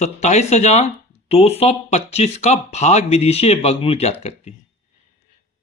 27,225 का भाग विदिशीय वर्गमूल ज्ञात करते हैं।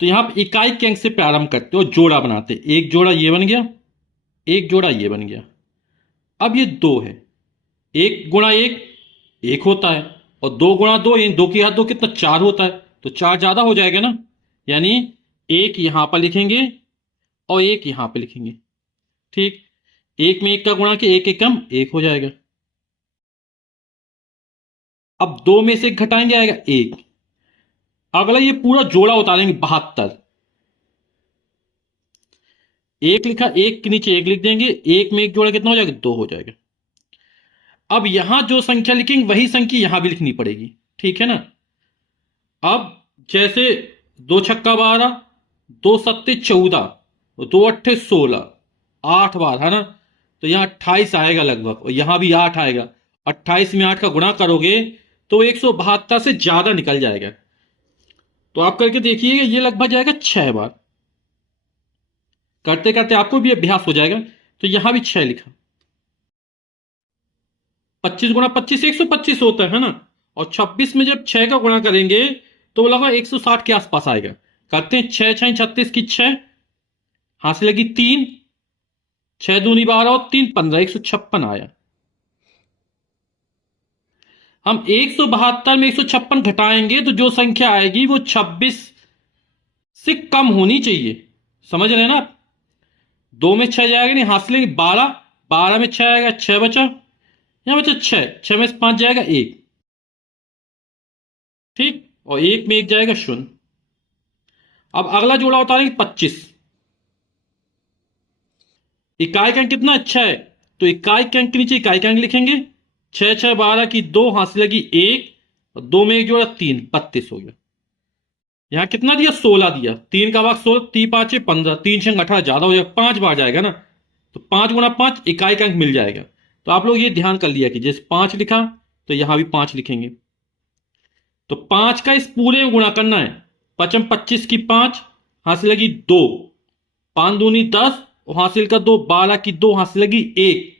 तो यहां पर इकाई के अंक से प्रारंभ करते हो, जोड़ा बनाते, एक जोड़ा ये बन गया, एक जोड़ा ये बन गया। अब ये दो है, एक गुणा एक एक होता है, और दो गुणा दो, यानी दो की घात दो कितना, चार होता है। तो चार ज्यादा हो जाएगा ना, यानी एक यहां पर लिखेंगे और एक यहां पर लिखेंगे। ठीक, एक में एक का गुणा के एक एक कम एक हो जाएगा। अब दो में से एक घटाएंगे, आएगा एक। अगला ये पूरा जोड़ा उतारेंगे, 72। एक लिखा, एक के नीचे एक लिख देंगे, एक में एक जोड़ा कितना हो जाएगा, दो हो जाएगा। अब यहां जो संख्या लिखेंगे वही संख्या यहां भी लिखनी पड़ेगी, ठीक है ना। अब जैसे दो छक्का 12, दो सत्ते 14, दो अट्ठे 16, 8 बार है ना, तो यहां 28 आएगा लगभग, और यहां भी 8 आएगा। 28 में 8 का गुणा करोगे तो 172 से ज्यादा निकल जाएगा। तो आप करके देखिएगा, ये लगभग जाएगा 6 बार। करते करते आपको भी अभ्यास हो जाएगा। तो यहां भी 6 लिखा। 25 गुणा 25 125 होता है ना, और 26 में जब 6 का गुणा करेंगे तो वो लगभग 160 के आसपास आएगा। करते हैं, 6 6 36 की 6, हाथ से लगी 3, 6 दूनी 12 और 3 15, 156 आया। हम 172 में 156 घटाएंगे तो जो संख्या आएगी वो 26 से कम होनी चाहिए। समझ रहे हैं ना आप। दो में 6 जाएगा नहीं, हाथ से लेंगे 12, 12 में 6 आएगा, 6 बचा, यहां बचा 6, 6 में 5 जाएगा 1, ठीक, और 1 में 1 जाएगा 0। अब अगला जोड़ा उतारेंगे 25। इकाई का अंक कितना, 6, तो इकाई के अंक के नीचे इकाई का अंक लिखेंगे। 6 6 12 की 2, हाथ से लगी 1, और 2 में 1 जोड़ा 3, 32 हो गया। यहां कितना दिया, 16 दिया, 3 का भाग 16, 3 5 15, 3 6 18, ज्यादा हो जाएगा, 5 बार जाएगा ना, तो 5 गुणा 5 इकाई का अंक मिल जाएगा। तो आप लोग ये ध्यान कर लिया कि जैसे 5 लिखा तो यहां भी 5 लिखेंगे। तो 5 का इस पूरे में गुणा करना है। 5 25 की 5, हाथ से लगी 2, 5 दूनी 10, और हासिल का 2, 12 की 2, हासिल लगी 1,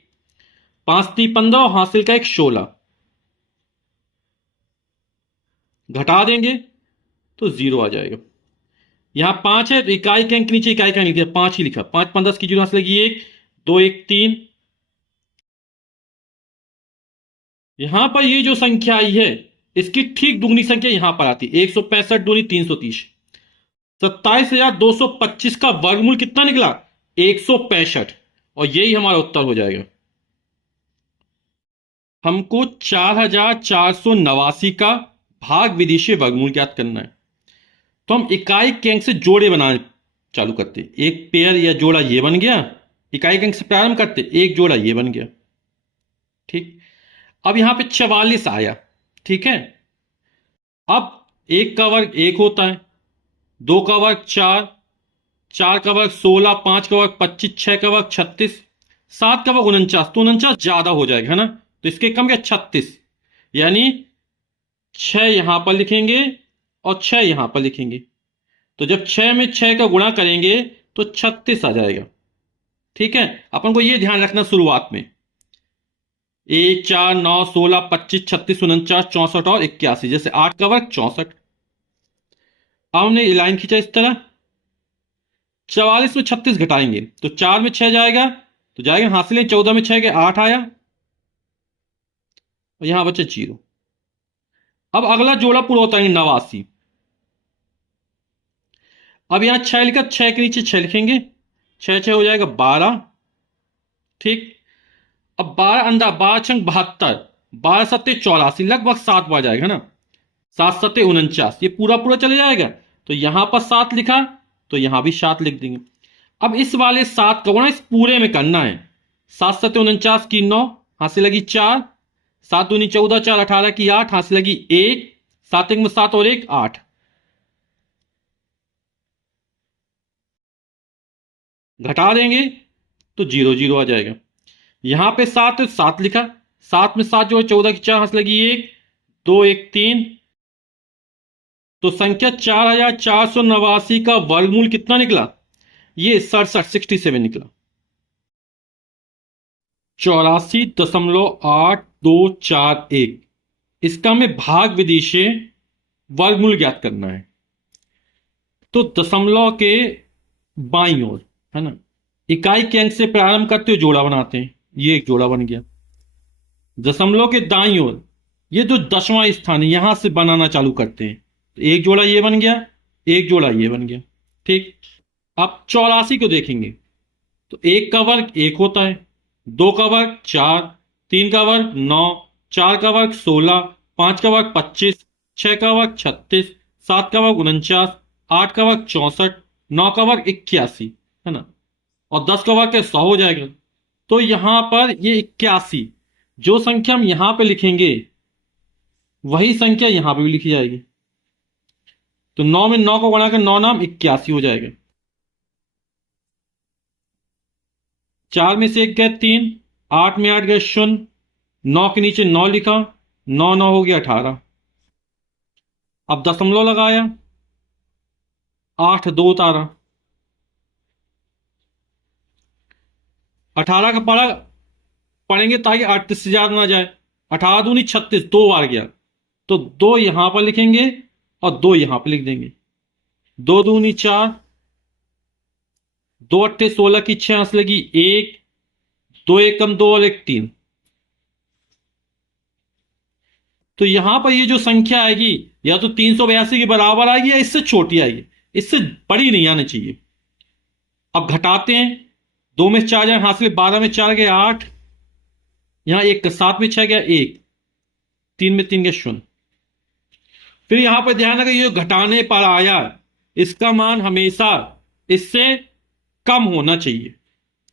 5 3 15, और हासिल का 1 16। घटा देंगे तो 0 आ जाएगा। यहां 5 है तो इकाई के अंक नीचे इकाई का अंक लिखा, 5 ही लिखा। 5 15 की 0, हासिल लगी 1, 2 1 3। यहां पर ये जो संख्या आई है इसकी ठीक दुगनी संख्या यहां पर आती है, 165 दूनी 330। 27,225 का वर्गमूल कितना निकला, 165, और यही हमारा उत्तर हो जाएगा। हमको 4,489 का भाग विदिशीय वर्गमूल ज्ञात करना है। तो हम इकाई के अंक से जोड़े बनाने चालू करते, एक पेयर या जोड़ा ये बन गया, इकाई के अंक से प्रारंभ करते, एक जोड़ा ये बन गया, ठीक। अब यहां पे 44 आया, ठीक है। अब एक का वर्ग एक होता है, दो का वर्ग 4, 4 का वर्ग 16, 5 का वर्ग 25, 6 का वर्ग 36, 7 का वर्ग 49। तो 49 ज्यादा हो जाएगा है ना, तो इसके कम क्या, 36, यानी 6 यहां पर लिखेंगे और 6 यहां पर लिखेंगे। तो जब 6 में 6 का गुणा करेंगे तो 36 आ जाएगा, ठीक है। अपन को यह ध्यान रखना शुरुआत में, 1 4 9 16 25 36 49 64 और 81, जैसे 8 का वर्ग 64। अब हमने ये लाइन खींचा इस तरह। 44 में 36 घटाएंगे तो 4 में 6 जाएगा, तो जाएगा हासिल, 14 में 6 के 8 आया, और यहां बचे 0। अब अगला जोड़ा पूरा होता है 89। अब यहां 6 लिखा, 6 के नीचे 6 लिखेंगे, 6 6 हो जाएगा 12, ठीक। अब 12 अंदर, 12 छंग 72, 12 सत्ते 84, लगभग 7 बार जाएगा ना, 7 सत्ते 49, ये पूरा पूरा चले जाएगा। तो यहां पर 7 लिखा तो यहां भी 7 लिख देंगे। अब इस वाले 7 का गुणा इस पूरे में करना है। 7 सत्ते 49 की 9, हाथ से लगी 4, 7 दूनी 14, 4 18 की 8, हाथ से लगी 1, 7 एक में 7 और 1 8। घटा देंगे तो 0 0 आ जाएगा। यहां पे 7 है, 7 लिखा, 7 में 7 जो है 14 की 4, हाथ से लगी 1, 2 1 3। तो संख्या 4,489 का वर्गमूल कितना निकला, ये 67 निकला, 84.8241। इसका हमें भाग विधि से वर्गमूल ज्ञात करना है। तो दशमलव के बाईं ओर, है ना, इकाई के अंक से प्रारंभ करते हुए जोड़ा बनाते हैं। ये एक जोड़ा बन गया। दशमलव के दाईं ओर ये जो दसवां स्थान है यहां से बनाना चालू करते हैं। तो एक जोड़ा ये बन गया, एक जोड़ा ये बन गया। ठीक। अब 84 को देखेंगे तो एक का वर्ग एक होता है, दो का वर्ग चार, तीन का वर्ग नौ, चार का वर्ग 16, पांच का वर्ग 25, छह का वर्ग 36, सात का वर्ग 49, आठ का वर्ग 64, नौ का वर्ग 81, है ना, और 10 का वर्ग 100 हो जाएगा। तो यहां पर ये 81 जो संख्या हम यहां पे लिखेंगे वही संख्या यहां पे भी लिखी जाएगी। तो 9 में 9 को गुणा कर 9 नाम 81 हो जाएगा। चार में से एक गए तीन, आठ में आठ गए शून्य, नौ के नीचे 9 लिखा, 9 9 हो गया 18। अब दशमलव लगाया, 8 2 उतारा, 18 का पढ़ा पढ़ेंगे ताकि 38 से ज्यादा ना जाए। 18 दूनी 36, दो बार गया तो दो यहां पर लिखेंगे और दो यहां पर लिख देंगे। दो दूनी चार, दो अट्ठे 16 की 6 हंस लगी एक, दो एक कम दो और एक तीन। तो यहां पर ये जो संख्या आएगी या तो 382 के बराबर आएगी या इससे छोटी आएगी, इससे बड़ी नहीं आनी चाहिए। अब घटाते हैं, दो में चार जाए हासिल, 12 में चार गए 8, यहां एक, सात में छह गया एक, तीन में तीन गया शून्य। फिर यहां पर ध्यान रखें ये घटाने पर आया इसका मान हमेशा इससे कम होना चाहिए।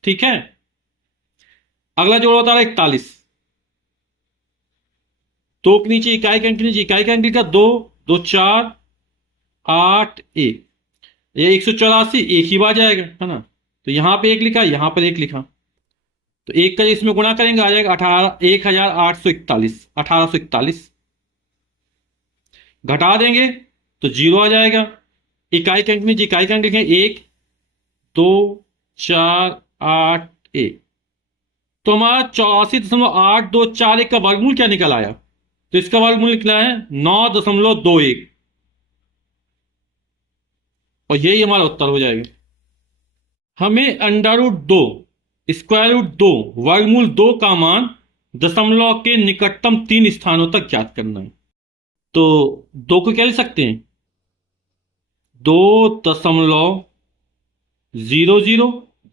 ठीक है। अगला जोड़ होता है 41, दो के नीचे इकाई के अंक के नीचे इकाई का अंक लिखा, दो दो चार, आठ एक, ये 184 एक ही बार जाएगा, है ना। तो यहां पे एक लिखा, यहां पर एक लिखा, तो एक का इसमें गुणा करेंगे आ जाएगा 1841, 1841। घटा देंगे तो जीरो आ जाएगा। इकाई के अंक नीचे इकाई का अंक लिखें, एक दो चार आठ एक। तो हमारा 84.824 का वर्गमूल क्या निकल आया? तो इसका वर्गमूल निकला है 9.21 और यही हमारा उत्तर हो जाएगा। हमें अंडर रूट दो, स्क्वायर रूट दो, वर्गमूल दो का मान दशमलव के निकटतम तीन स्थानों तक ज्ञात करना है। तो दो को क्या लिख सकते हैं? 2.00,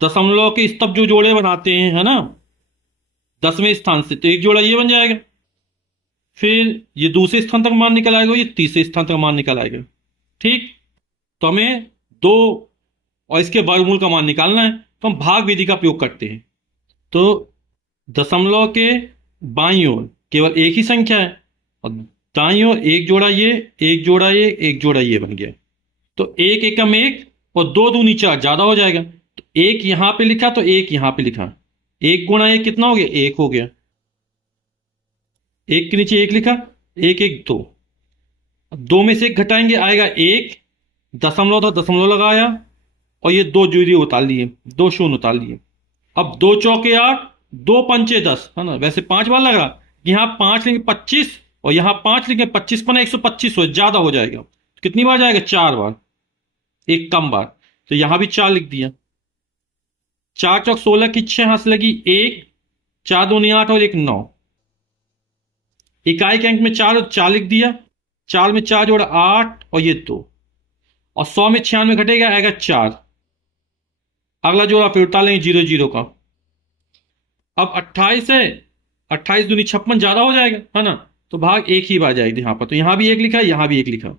दशमलव के स्तंभ जो जोड़े बनाते हैं, है ना, 10वें स्थान से, तो एक जोड़ा ये बन जाएगा। फिर ये दूसरे स्थान तक मान निकल आएगा, ये तीसरे स्थान तक मान निकल आएगा। ठीक। तो हमें दो और इसके वर्गमूल का मान निकालना है, तो हम भाग विधि का प्रयोग करते हैं। तो दशमलव के बाईं ओर केवल एक ही संख्या है और दाईं ओर एक जोड़ा ये, एक जोड़ा ये, एक जोड़ा ये बन गया। तो एक एकम एक और दो दूनी चार, ज्यादा हो जाएगा, तो एक यहां पे लिखा तो एक यहां पे लिखा, एक गुणा एक कितना हो गया? एक हो गया। एक के नीचे एक लिखा, एक एक दो, दो में से एक घटाएंगे आएगा एक, दशमलव था दशमलव लगाया और ये दो जीरो उतार लिए, दो शून्य उतार लिए। अब दो चौके 8, दो पंचे 10, है ना, वैसे 5 बार लगा, यहां 5 लेंगे 25 और यहां 5 लेंगे 25 पना 125 हो, ज्यादा हो जाएगा। तो कितनी बार जाएगा? 4 बार, एक कम बार, तो यहां भी 4 लिख दिया। 4 चौक 16 की 6 हंस लगी एक, 4 दूनी 8 और एक 9। इकाई के अंक में 4 और 4 लिख दिया, 4 में 4 जोड़ा 8 और ये 2, और 100 में 96 घटेगा आएगा 4। अगला जोड़ा फिर उतार लेंगे 0 0 का। अब 28 है, 28 दूनी 56, ज्यादा हो जाएगा, है ना, तो भाग एक ही बार जाएगी यहां पर, तो यहां भी एक लिखा, यहां भी एक लिखा।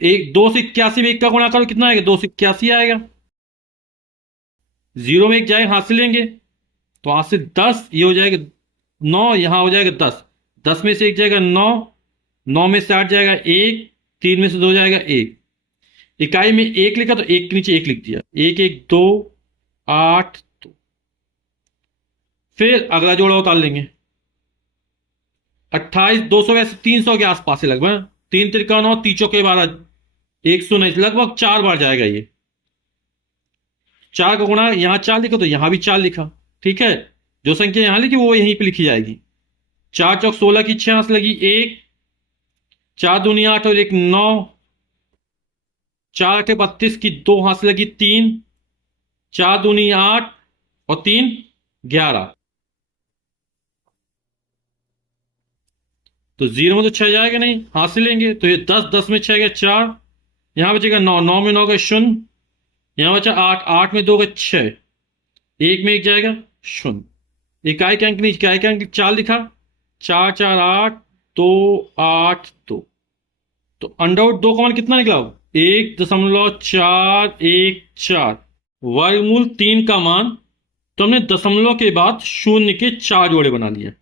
एक 2 से 81 में एक का गुणा करो कितना आएगा? 2 से 81 आएगा। 0 में एक जाएगा, हासिल लेंगे तो हासिल 10, ये हो जाएगा 9, यहां हो जाएगा 10, 10 में से एक जाएगा 9, 9 में से 8 जाएगा एक, 3 में से 2 जाएगा एक। इकाई में एक लिखा तो एक के नीचे एक लिख दिया, एक एक 2 8 2। फिर अगला जोड़ा उतार लेंगे, 28 200 वैसे 300 के आसपास है लगभग, 3 त्रिका 9, तीचों के 12, 100 नहीं, लगभग 4 बार जाएगा ये। 4 का गुणा यहां 4 लिखा तो यहां भी 4 लिखा। ठीक है, जो संख्या यहां लिखी वो यहीं पे लिखी जाएगी। 4 चौक 16 की 6 हाथ लगी 1, 4 दूनी 8 और 1 9, 4 8 32 की 2 हाथ लगी 3, 4 दूनी 8 और 3 11। तो 0 में तो 6 जाएगा नहीं, हाथ से लेंगे तो ये 10, 10 में 6 गया 4, यहां बचेगा 9, 9 में 9 का 0, यहां बचा 8, 8 में 2 का 6, 1 में 1 जाएगा 0। इकाई के अंक नहीं, इकाई के अंक 4 लिखा, 4 4 8 2 8 2। तो अंडर 2 का मान कितना निकला? 1.414। वर्गमूल 3 का मान, तो हमने दशमलव के बाद शून्य के 4 जोड़े बना लिए।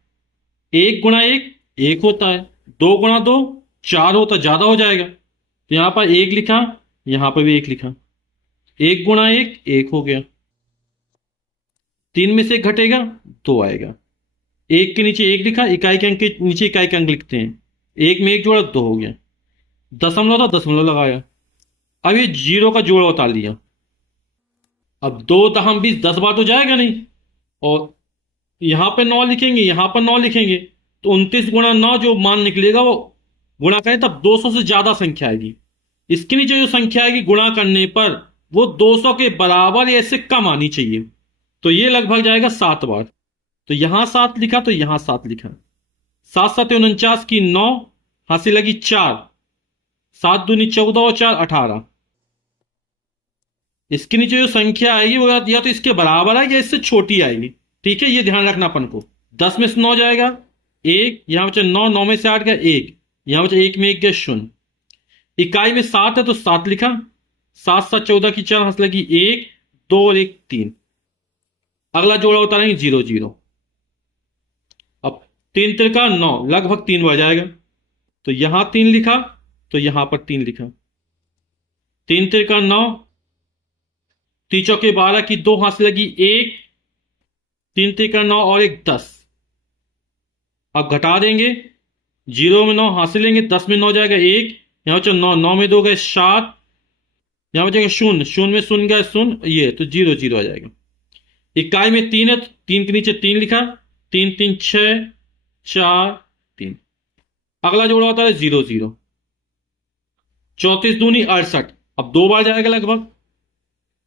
1 गुणा 1 1 होता है, 2 गुणा 2 4 होता, ज्यादा हो जाएगा, तो यहां पर 1 लिखा, यहां पर भी 1 लिखा। 1 गुणा 1 1 हो गया, 3 में से 1 घटेगा 2 आएगा। 1 के नीचे 1 लिखा, इकाई के अंक के नीचे इकाई के अंक लिखते हैं, 1 में 1 जोड़ा 2 हो गया। दशमलव था, दशमलव लगाया। अब ये 0 का जोड़ा उतार लिया। अब 2 दहम 20, 10 बार तो जाएगा नहीं, और यहां पे 9 लिखेंगे, यहां पर 9 लिखेंगे, तो 29 गुणा 9 जो मान निकलेगा वो गुणा करें तब 200 से ज्यादा संख्या आएगी। इसके नीचे जो संख्या आएगी गुणा करने पर वो 200 के बराबर या इससे कम आनी चाहिए। तो ये लगभग जाएगा 7 बार। तो यहां 7 लिखा, तो यहां 7 लिखा। 7 7 49 की 9, हाथ से लगी 4, 7 दूनी 14 और 4 18। इसके नीचे जो संख्या आएगी वो या तो इसके बराबर आएगी या इससे छोटी आएगी। ठीक है, ये ध्यान रखना अपन को। 10 में से 9 जाएगा 1, यहां बचा 9, 9 में से 8 गया 1, यहां बचा 1 में 1 गया 0। इकाई में 7 है तो 7 लिखा, 7 7 14 की 4 हाथ लगी 1 2 और 1 3। अगला जोड़ा उतारेंगे 0 0। अब 3 तिरका 9, लगभग 3 बार जाएगा, तो यहां 3 लिखा, तो यहां पर 3 लिखा। 3 तिरका 9, 3 चौके 12 की 2 हाथ लगी 1, 3 तिरका 9 और 1 10। अब घटा देंगे, 0 में 9 हाथ से लेंगे, 10 में 9 जाएगा 1, यहां बचा 9, 9 में 2 गए 7, यहां बचेगा 0, 0 में 0 गया 0, ये तो 0 0 आ जाएगा। इकाई में 3 है तो 3 के नीचे 3 लिखा, 3 3 6 4 3। अगला जोड़ा होता है 0 0। 34 दूनी 68, अब 2 बार जाएगा लगभग,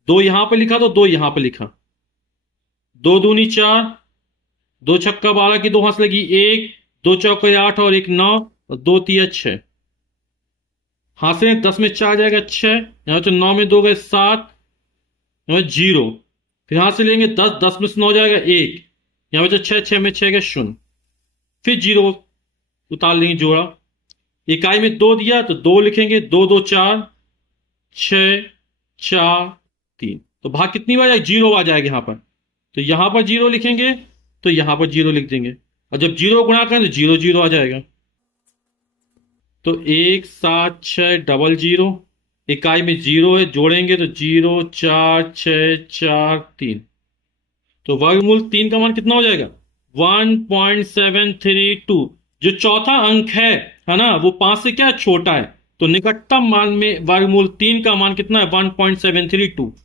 2 यहां पे लिखा तो 2 यहां पे लिखा। 2 दूनी 4, 2 छक्का 12 की 2 हाथ लगी 1, 2 चौके 8 और 1 9 और 2 तिया 6। हाथ से 10 में 4 जाएगा 6, यहां तो 9 में 2 गए 7, यहां 0। फिर हाथ से लेंगे 10, 10 में से 9 जाएगा 1, यहां बचा 6, 6 में 6 गए 0। फिर 0 उतार लेंगे जोड़ा। इकाई में 2 दिया तो 2 लिखेंगे, 2 2 4 6 4 3। तो भाग कितनी बार जाएगा? 0 बार जाएगा यहां पर, तो यहां पर 0 लिखेंगे, तो यहां पर 0 लिख देंगे, और जब 0 गुणा करें तो 0 0 आ जाएगा। तो 1 7 6 डबल 0, इकाई में 0 है, जोड़ेंगे तो 0 4 6 4 3। तो वर्गमूल 3 का मान कितना हो जाएगा? 1.732। जो चौथा अंक है ना, वो 5 से क्या छोटा है, तो निकटतम मान में वर्गमूल 3 का मान कितना है? 1.732।